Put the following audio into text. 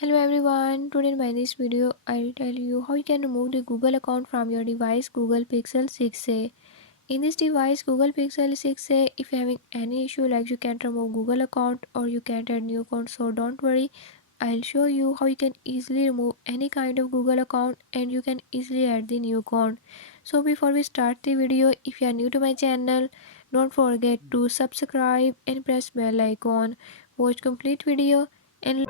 Hello everyone, today in my this video I will tell you how you can remove the Google account from your device Google Pixel 6a. In this device Google Pixel 6a, if you're having any issue like you can't remove Google account or you can't add new account, so don't worry. I'll show you how you can easily remove any kind of Google account and you can easily add the new account. So before we start the video, if you are new to my channel, don't forget to subscribe and press bell icon. Watch complete video and